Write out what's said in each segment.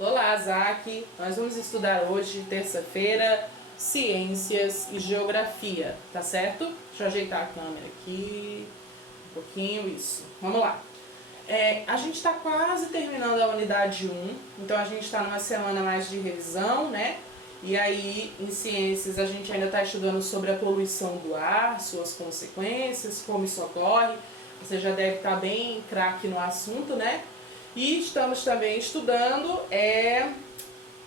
Olá, Zac! Nós vamos estudar hoje, terça-feira, ciências e geografia, tá certo? Deixa eu ajeitar a câmera aqui, um pouquinho, isso. Vamos lá. A gente está quase terminando a unidade 1, então a gente está numa semana mais de revisão, né? E aí, em ciências, a gente ainda está estudando sobre a poluição do ar, suas consequências, como isso ocorre. Você já deve estar bem craque no assunto, né? E estamos também estudando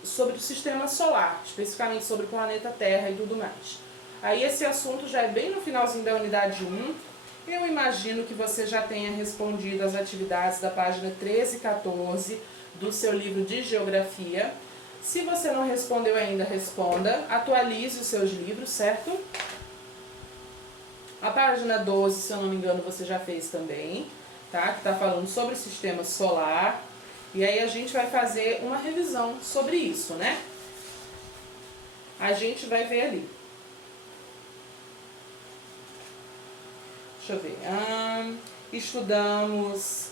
sobre o sistema solar, especificamente sobre o planeta Terra e tudo mais. Aí esse assunto já é bem no finalzinho da unidade 1. Eu imagino que você já tenha respondido as atividades da página 13 e 14 do seu livro de geografia. Se você não respondeu ainda, responda. Atualize os seus livros, certo? A página 12, se eu não me engano, você já fez também, tá? Que está falando sobre o sistema solar. E aí a gente vai fazer uma revisão sobre isso, né? A gente vai ver ali. Deixa eu ver. Estudamos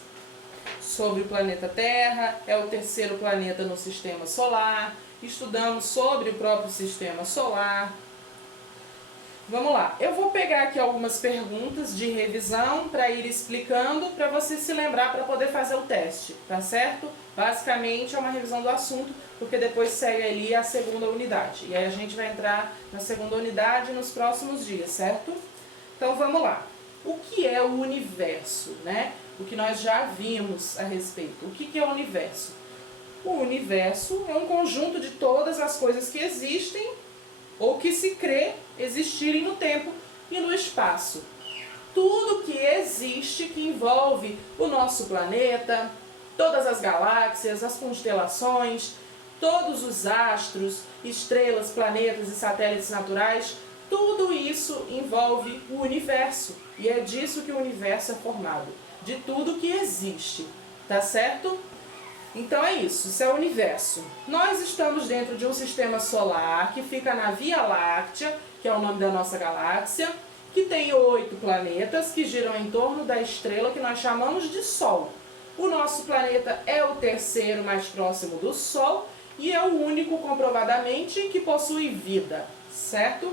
sobre o planeta Terra, é o terceiro planeta no sistema solar. Estudamos sobre o próprio sistema solar. Vamos lá, eu vou pegar aqui algumas perguntas de revisão para ir explicando, para você se lembrar para poder fazer o teste, tá certo? Basicamente é uma revisão do assunto, porque depois segue ali a segunda unidade. E aí a gente vai entrar na segunda unidade nos próximos dias, certo? Então vamos lá. O que é o universo, né? O que nós já vimos a respeito. O que é o universo? O universo é um conjunto de todas as coisas que existem ou que se crê existirem no tempo e no espaço. Tudo que existe, que envolve o nosso planeta, todas as galáxias, as constelações, todos os astros, estrelas, planetas e satélites naturais, tudo isso envolve o universo. E é disso que o universo é formado, de tudo que existe, tá certo? Então é isso é o universo. Nós estamos dentro de um sistema solar que fica na Via Láctea, que é o nome da nossa galáxia, que tem 8 planetas que giram em torno da estrela que nós chamamos de Sol. O nosso planeta é o terceiro mais próximo do Sol e é o único comprovadamente que possui vida, certo?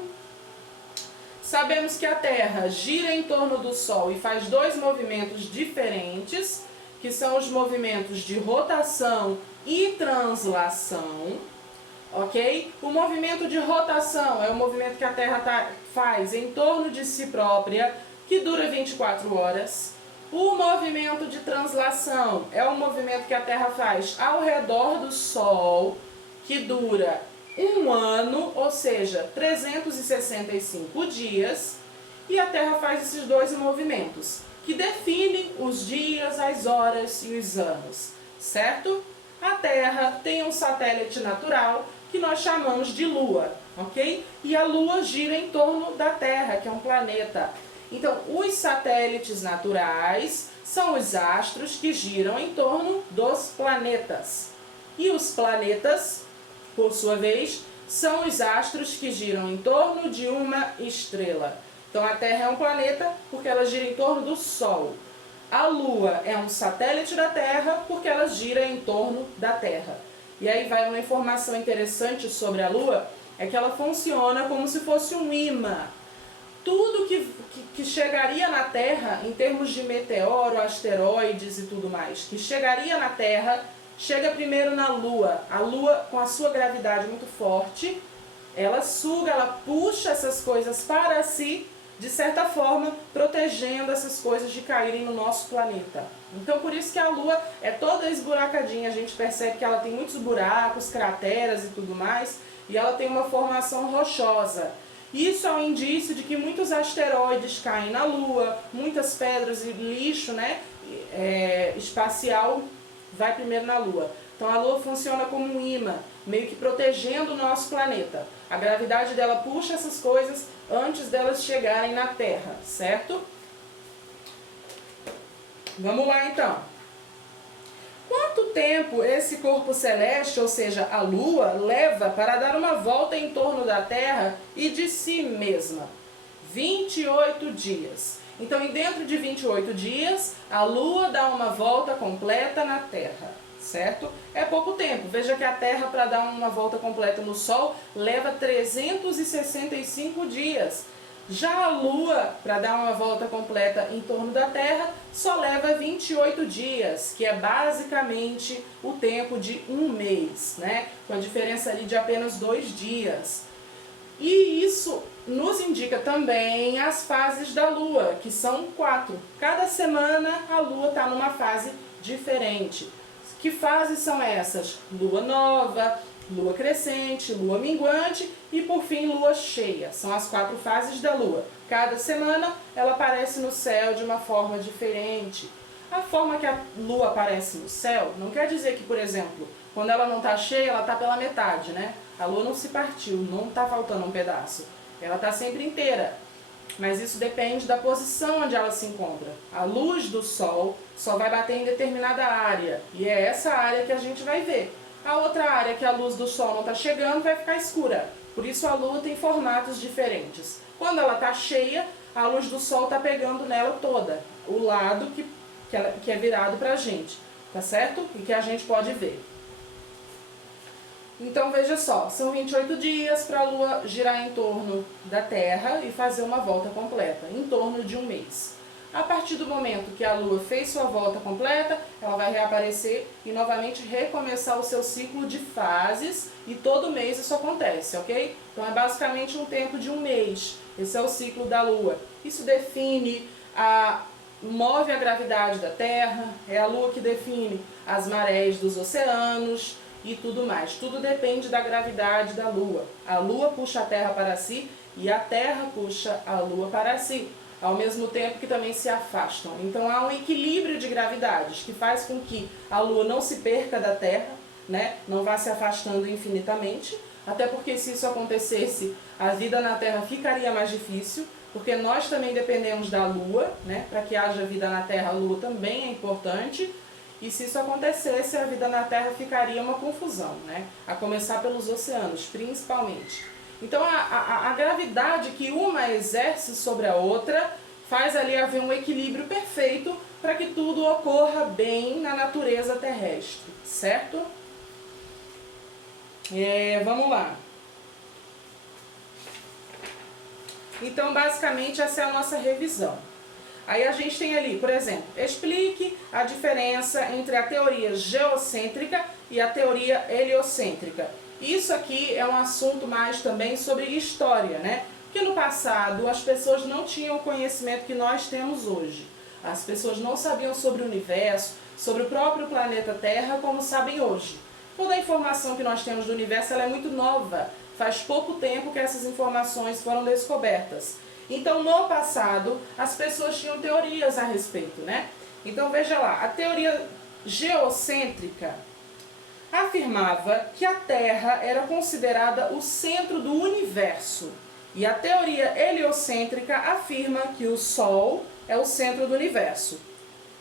Sabemos que a Terra gira em torno do Sol e faz dois movimentos diferentes, que são os movimentos de rotação e translação, ok? O movimento de rotação é o movimento que a Terra faz em torno de si própria, que dura 24 horas. O movimento de translação é o movimento que a Terra faz ao redor do Sol, que dura um ano, ou seja, 365 dias, e a Terra faz esses dois movimentos, que definem os dias, as horas e os anos, certo? A Terra tem um satélite natural que nós chamamos de Lua, ok? E a Lua gira em torno da Terra, que é um planeta. Então, os satélites naturais são os astros que giram em torno dos planetas. E os planetas, por sua vez, são os astros que giram em torno de uma estrela. Então a Terra é um planeta porque ela gira em torno do Sol. A Lua é um satélite da Terra porque ela gira em torno da Terra. E aí vai uma informação interessante sobre a Lua, é que ela funciona como se fosse um imã. Tudo que chegaria na Terra, em termos de meteoro, asteroides e tudo mais, que chegaria na Terra, chega primeiro na Lua. A Lua, com a sua gravidade muito forte, ela suga, ela puxa essas coisas para si, de certa forma, protegendo essas coisas de caírem no nosso planeta. Então, por isso que a Lua é toda esburacadinha, a gente percebe que ela tem muitos buracos, crateras e tudo mais, e ela tem uma formação rochosa. Isso é um indício de que muitos asteroides caem na Lua, muitas pedras e lixo, né, espacial vai primeiro na Lua. Então a Lua funciona como um imã, meio que protegendo o nosso planeta. A gravidade dela puxa essas coisas antes delas chegarem na Terra, certo? Vamos lá então. Quanto tempo esse corpo celeste, ou seja, a Lua, leva para dar uma volta em torno da Terra e de si mesma? 28 dias. Então, dentro de 28 dias, a Lua dá uma volta completa na Terra, certo? É pouco tempo. Veja que a Terra, para dar uma volta completa no Sol, leva 365 dias. Já a Lua, para dar uma volta completa em torno da Terra, só leva 28 dias, que é basicamente o tempo de um mês, né? Com a diferença ali de apenas 2 dias. E isso nos indica também as fases da Lua, que são 4. Cada semana a Lua está numa fase diferente. Que fases são essas? Lua nova, Lua crescente, Lua minguante e por fim Lua cheia. São as 4 fases da Lua. Cada semana ela aparece no céu de uma forma diferente. A forma que a Lua aparece no céu não quer dizer que, por exemplo, quando ela não está cheia, ela está pela metade, né? A Lua não se partiu, não está faltando um pedaço. Ela está sempre inteira. Mas isso depende da posição onde ela se encontra. A luz do Sol só vai bater em determinada área. E é essa área que a gente vai ver. A outra área que a luz do Sol não está chegando vai ficar escura. Por isso a Lua tem formatos diferentes. Quando ela está cheia, a luz do Sol está pegando nela toda. O lado que é virado para a gente. Tá certo? E que a gente pode ver. Então veja só, são 28 dias para a Lua girar em torno da Terra e fazer uma volta completa, em torno de um mês. A partir do momento que a Lua fez sua volta completa, ela vai reaparecer e novamente recomeçar o seu ciclo de fases e todo mês isso acontece, ok? Então é basicamente um tempo de um mês, esse é o ciclo da Lua. Isso define move a gravidade da Terra, é a Lua que define as marés dos oceanos, e tudo mais. Tudo depende da gravidade da Lua. A Lua puxa a Terra para si e a Terra puxa a Lua para si, ao mesmo tempo que também se afastam. Então há um equilíbrio de gravidades que faz com que a Lua não se perca da Terra, né? Não vá se afastando infinitamente, até porque se isso acontecesse, a vida na Terra ficaria mais difícil, porque nós também dependemos da Lua, né? Para que haja vida na Terra, a Lua também é importante. E se isso acontecesse, a vida na Terra ficaria uma confusão, né? A começar pelos oceanos, principalmente. Então, a gravidade que uma exerce sobre a outra faz ali haver um equilíbrio perfeito para que tudo ocorra bem na natureza terrestre, certo? Vamos lá. Então, basicamente, essa é a nossa revisão. Aí a gente tem ali, por exemplo, explique a diferença entre a teoria geocêntrica e a teoria heliocêntrica. Isso aqui é um assunto mais também sobre história, né? Porque no passado as pessoas não tinham o conhecimento que nós temos hoje. As pessoas não sabiam sobre o universo, sobre o próprio planeta Terra como sabem hoje. Toda a informação que nós temos do universo ela é muito nova. Faz pouco tempo que essas informações foram descobertas. Então, no passado, as pessoas tinham teorias a respeito, né? Então, veja lá, a teoria geocêntrica afirmava que a Terra era considerada o centro do universo. E a teoria heliocêntrica afirma que o Sol é o centro do universo.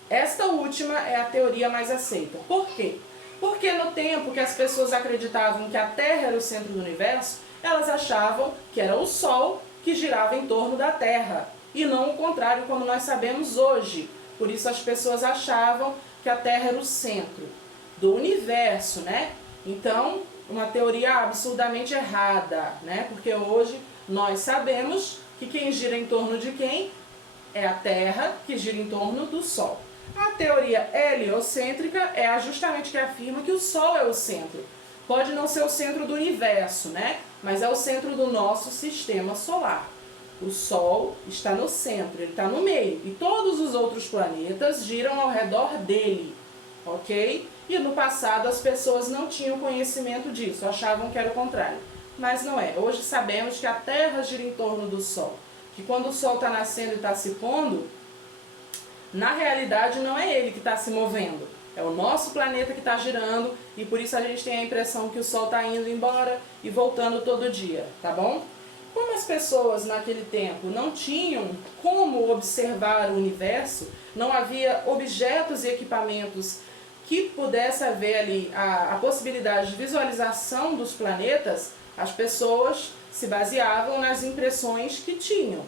Esta última é a teoria mais aceita. Por quê? Porque no tempo que as pessoas acreditavam que a Terra era o centro do universo, elas achavam que era o Sol que girava em torno da Terra, e não o contrário como nós sabemos hoje. Por isso as pessoas achavam que a Terra era o centro do universo, né? Então, uma teoria absurdamente errada, né? Porque hoje nós sabemos que quem gira em torno de quem é a Terra, que gira em torno do Sol. A teoria heliocêntrica é justamente que afirma que o Sol é o centro. Pode não ser o centro do universo, né? Mas é o centro do nosso sistema solar. O Sol está no centro, ele está no meio. E todos os outros planetas giram ao redor dele, ok? E no passado as pessoas não tinham conhecimento disso, achavam que era o contrário. Mas não é. Hoje sabemos que a Terra gira em torno do Sol. Que quando o Sol está nascendo e está se pondo, na realidade não é ele que está se movendo. É o nosso planeta que está girando e por isso a gente tem a impressão que o Sol está indo embora e voltando todo dia, tá bom? Como as pessoas naquele tempo não tinham como observar o universo, não havia objetos e equipamentos que pudesse haver ali a possibilidade de visualização dos planetas, as pessoas se baseavam nas impressões que tinham.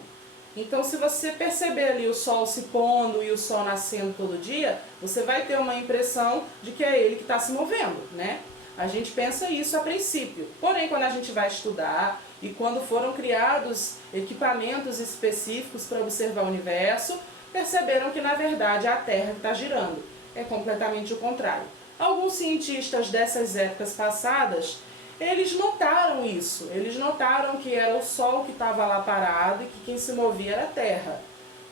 Então, se você perceber ali o sol se pondo e o sol nascendo todo dia, você vai ter uma impressão de que é ele que está se movendo, né? A gente pensa isso a princípio. Porém, quando a gente vai estudar e quando foram criados equipamentos específicos para observar o universo, perceberam que, na verdade, é a Terra que está girando. É completamente o contrário. Alguns cientistas dessas épocas passadas, eles notaram isso. Eles notaram que era o Sol que estava lá parado e que quem se movia era a Terra.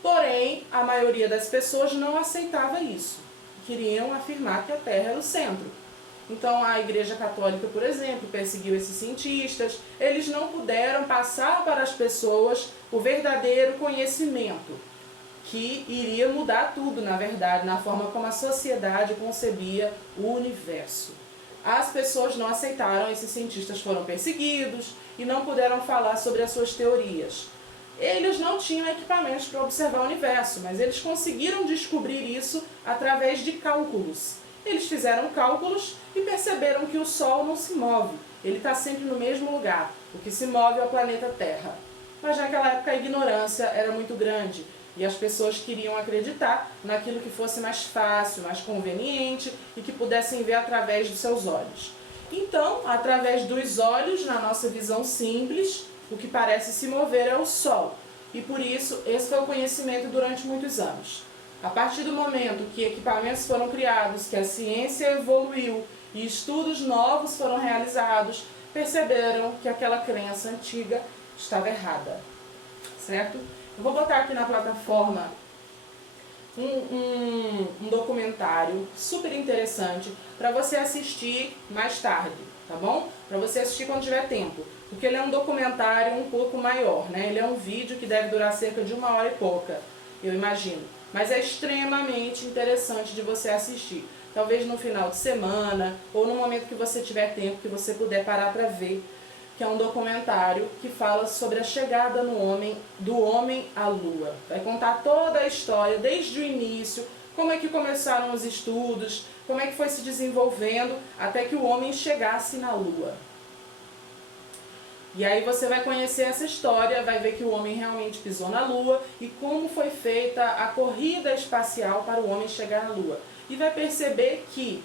Porém, a maioria das pessoas não aceitava isso. Queriam afirmar que a Terra era o centro. Então, a Igreja Católica, por exemplo, perseguiu esses cientistas. Eles não puderam passar para as pessoas o verdadeiro conhecimento, que iria mudar tudo, na verdade, na forma como a sociedade concebia o universo. As pessoas não aceitaram, esses cientistas foram perseguidos e não puderam falar sobre as suas teorias. Eles não tinham equipamentos para observar o universo, mas eles conseguiram descobrir isso através de cálculos. Eles fizeram cálculos e perceberam que o Sol não se move, ele está sempre no mesmo lugar. O que se move é o planeta Terra. Mas naquela época a ignorância era muito grande e as pessoas queriam acreditar naquilo que fosse mais fácil, mais conveniente e que pudessem ver através dos seus olhos. Então, através dos olhos, na nossa visão simples, o que parece se mover é o Sol. E por isso, esse foi o conhecimento durante muitos anos. A partir do momento que equipamentos foram criados, que a ciência evoluiu e estudos novos foram realizados, perceberam que aquela crença antiga estava errada. Certo? Eu vou botar aqui na plataforma um documentário super interessante para você assistir mais tarde, tá bom? Para você assistir quando tiver tempo. Porque ele é um documentário um pouco maior, né? Ele é um vídeo que deve durar cerca de 1 hora e pouca, eu imagino. Mas é extremamente interessante de você assistir. Talvez no final de semana, ou no momento que você tiver tempo, que você puder parar para ver, que é um documentário que fala sobre a chegada do homem à Lua. Vai contar toda a história, desde o início, como é que começaram os estudos, como é que foi se desenvolvendo até que o homem chegasse na Lua. E aí você vai conhecer essa história, vai ver que o homem realmente pisou na Lua e como foi feita a corrida espacial para o homem chegar na Lua. E vai perceber que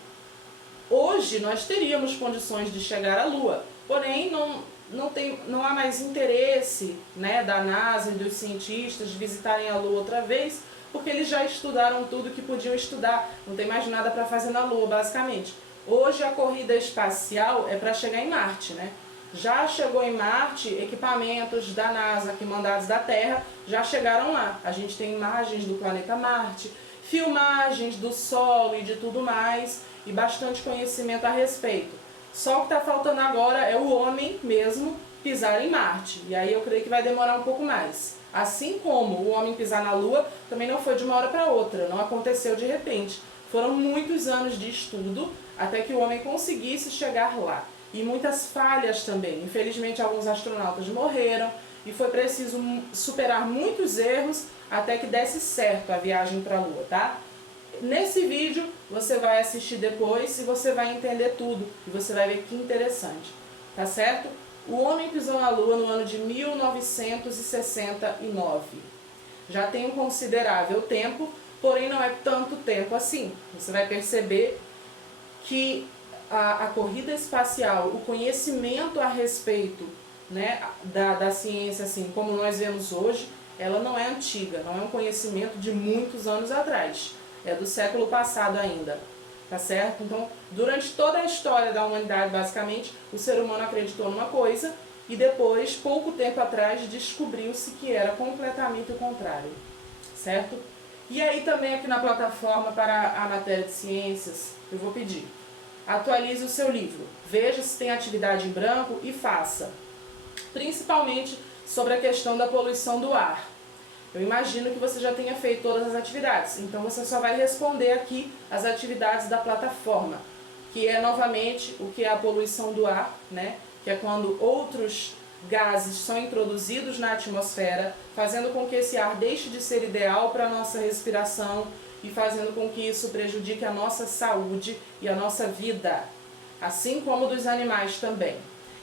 hoje nós teríamos condições de chegar à Lua, porém não há mais interesse, né, da NASA e dos cientistas de visitarem a Lua outra vez, porque eles já estudaram tudo que podiam estudar, não tem mais nada para fazer na Lua, basicamente. Hoje a corrida espacial é para chegar em Marte, né? Já chegou em Marte, equipamentos da NASA que mandados da Terra já chegaram lá. A gente tem imagens do planeta Marte, filmagens do solo e de tudo mais, e bastante conhecimento a respeito. Só o que está faltando agora é o homem mesmo pisar em Marte. E aí eu creio que vai demorar um pouco mais. Assim como o homem pisar na Lua, também não foi de uma hora para outra, não aconteceu de repente. Foram muitos anos de estudo até que o homem conseguisse chegar lá. E muitas falhas também. Infelizmente, alguns astronautas morreram e foi preciso superar muitos erros até que desse certo a viagem para a Lua, tá? Nesse vídeo, você vai assistir depois e você vai entender tudo. E você vai ver que interessante, tá certo? O homem pisou na Lua no ano de 1969. Já tem um considerável tempo, porém não é tanto tempo assim. Você vai perceber que a corrida espacial, o conhecimento a respeito, né, da ciência, assim, como nós vemos hoje, ela não é antiga, não é um conhecimento de muitos anos atrás. É do século passado ainda, tá certo? Então, durante toda a história da humanidade, basicamente, o ser humano acreditou numa coisa e depois, pouco tempo atrás, descobriu-se que era completamente o contrário, certo? E aí também aqui na plataforma para a matéria de ciências, eu vou pedir, atualize o seu livro, veja se tem atividade em branco e faça, principalmente sobre a questão da poluição do ar. Eu imagino que você já tenha feito todas as atividades, então você só vai responder aqui as atividades da plataforma, que é novamente o que é a poluição do ar, né? Que é quando outros gases são introduzidos na atmosfera, fazendo com que esse ar deixe de ser ideal para a nossa respiração e fazendo com que isso prejudique a nossa saúde e a nossa vida, assim como dos animais também.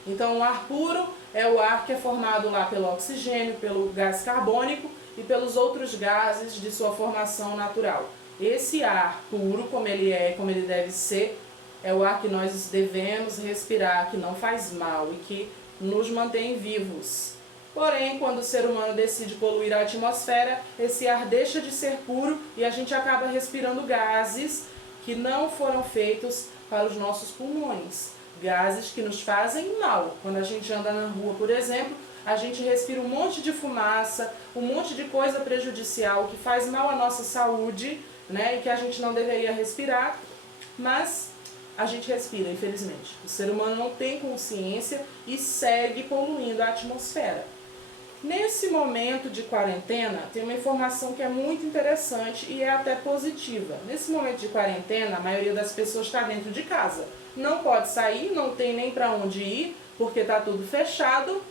Então, o ar puro é o ar que é formado lá pelo oxigênio, pelo gás carbônico, e pelos outros gases de sua formação natural. Esse ar puro, como ele é, como ele deve ser, é o ar que nós devemos respirar, que não faz mal e que nos mantém vivos. Porém, quando o ser humano decide poluir a atmosfera, esse ar deixa de ser puro e a gente acaba respirando gases que não foram feitos para os nossos pulmões. Gases que nos fazem mal. Quando a gente anda na rua, por exemplo, a gente respira um monte de fumaça, um monte de coisa prejudicial que faz mal à nossa saúde, né, e que a gente não deveria respirar, mas a gente respira, infelizmente. O ser humano não tem consciência e segue poluindo a atmosfera. Nesse momento de quarentena, tem uma informação que é muito interessante e é até positiva. Nesse momento de quarentena, a maioria das pessoas está dentro de casa. Não pode sair, não tem nem para onde ir, porque está tudo fechado.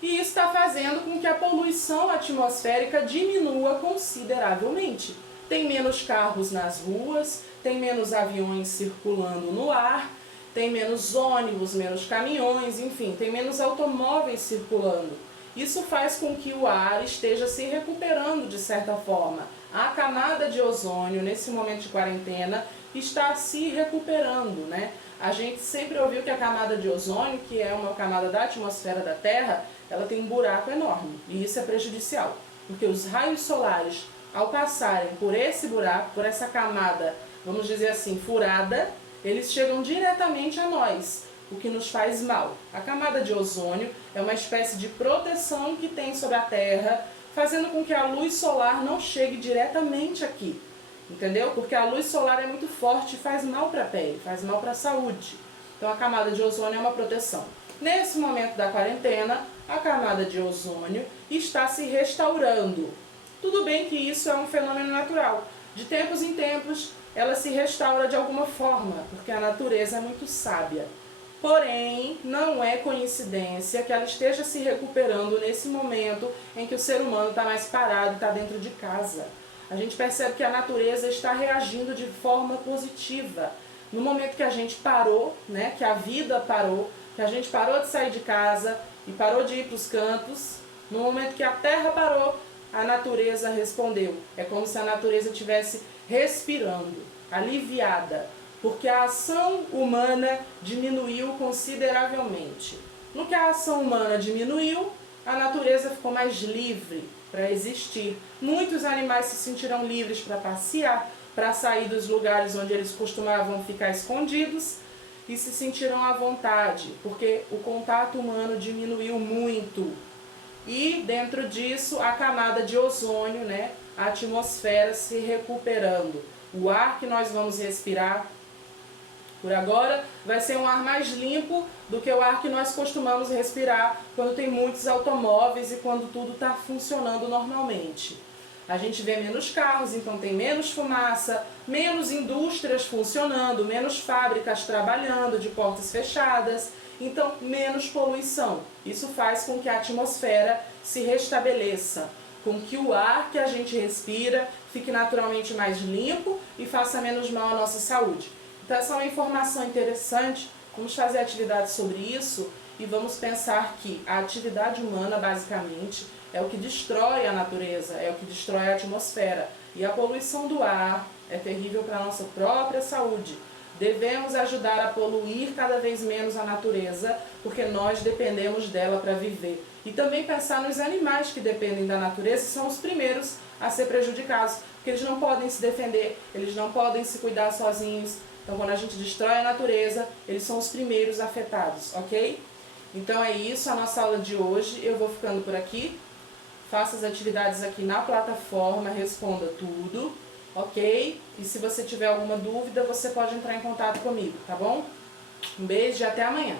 E isso está fazendo com que a poluição atmosférica diminua consideravelmente. Tem menos carros nas ruas, tem menos aviões circulando no ar, tem menos ônibus, menos caminhões, enfim, tem menos automóveis circulando. Isso faz com que o ar esteja se recuperando de certa forma. A camada de ozônio, nesse momento de quarentena, está se recuperando, né? A gente sempre ouviu que a camada de ozônio, que é uma camada da atmosfera da Terra, ela tem um buraco enorme. E isso é prejudicial, porque os raios solares, ao passarem por esse buraco, por essa camada, vamos dizer assim, furada, eles chegam diretamente a nós, o que nos faz mal. A camada de ozônio é uma espécie de proteção que tem sobre a Terra, fazendo com que a luz solar não chegue diretamente aqui, entendeu? Porque a luz solar é muito forte e faz mal para a pele, faz mal para a saúde. Então a camada de ozônio é uma proteção. Nesse momento da quarentena, a camada de ozônio está se restaurando. Tudo bem que isso é um fenômeno natural. De tempos em tempos, ela se restaura de alguma forma, porque a natureza é muito sábia. Porém, não é coincidência que ela esteja se recuperando nesse momento em que o ser humano está mais parado e está dentro de casa. A gente percebe que a natureza está reagindo de forma positiva. No momento que a gente parou, né, que a vida parou, que a gente parou de sair de casa e parou de ir para os campos, no momento que a terra parou, a natureza respondeu. É como se a natureza estivesse respirando, aliviada, porque a ação humana diminuiu consideravelmente. No que a ação humana diminuiu, a natureza ficou mais livre para existir. Muitos animais se sentiram livres para passear, para sair dos lugares onde eles costumavam ficar escondidos e se sentiram à vontade, porque o contato humano diminuiu muito. E dentro disso, a camada de ozônio, né, a atmosfera se recuperando. O ar que nós vamos respirar por agora vai ser um ar mais limpo do que o ar que nós costumamos respirar quando tem muitos automóveis e quando tudo está funcionando normalmente. A gente vê menos carros, então tem menos fumaça, menos indústrias funcionando, menos fábricas trabalhando de portas fechadas, então menos poluição. Isso faz com que a atmosfera se restabeleça, com que o ar que a gente respira fique naturalmente mais limpo e faça menos mal à nossa saúde. Então essa é uma informação interessante, vamos fazer atividades sobre isso e vamos pensar que a atividade humana basicamente é o que destrói a natureza, é o que destrói a atmosfera. E a poluição do ar é terrível para a nossa própria saúde. Devemos ajudar a poluir cada vez menos a natureza, porque nós dependemos dela para viver. E também pensar nos animais que dependem da natureza, são os primeiros a ser prejudicados, porque eles não podem se defender, eles não podem se cuidar sozinhos. Então quando a gente destrói a natureza, eles são os primeiros afetados, ok? Então é isso, a nossa aula de hoje. Eu vou ficando por aqui. Faça as atividades aqui na plataforma, responda tudo, ok? E se você tiver alguma dúvida, você pode entrar em contato comigo, tá bom? Um beijo e até amanhã!